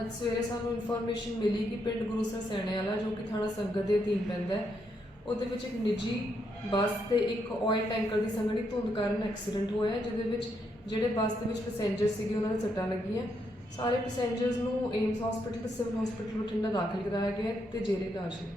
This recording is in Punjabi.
ਅੱਜ ਸਵੇਰੇ ਸਾਨੂੰ ਇਨਫੋਰਮੇਸ਼ਨ ਮਿਲੀ ਕਿ ਪਿੰਡ ਗੁਰੂਸਰ ਸੈਣੇ ਵਾਲਾ ਜੋ ਕਿ ਥਾਣਾ ਸੰਗਤ ਦੇ ਅਧੀਨ ਪੈਂਦਾ ਹੈ, ਉਹਦੇ ਵਿੱਚ ਇੱਕ ਨਿੱਜੀ ਬੱਸ ਤੇ ਇੱਕ ਆਇਲ ਟੈਂਕਰ ਦੀ ਸੰਘਣੀ ਧੁੰਦ ਕਾਰਨ ਐਕਸੀਡੈਂਟ ਹੋਇਆ ਜਿਹਦੇ ਵਿੱਚ ਜਿਹੜੇ ਬੱਸ ਦੇ ਵਿੱਚ ਪੈਸੇਂਜਰ ਸੀਗੇ, ਉਹਨਾਂ ਨੂੰ ਸੱਟਾਂ ਲੱਗੀਆਂ। ਸਾਰੇ ਪੈਸੇਂਜਰਸ ਨੂੰ ਏਮਸ ਹਸਪੀਟਲ ਤੇ ਸਿਵਲ ਹਸਪੀਟਲ ਬਠਿੰਡਾ ਦਾਖਲ ਕਰਾਇਆ ਗਿਆ ਹੈ ਤੇ ਜੇਰੇ ਇਲਾਜ ਹੈ।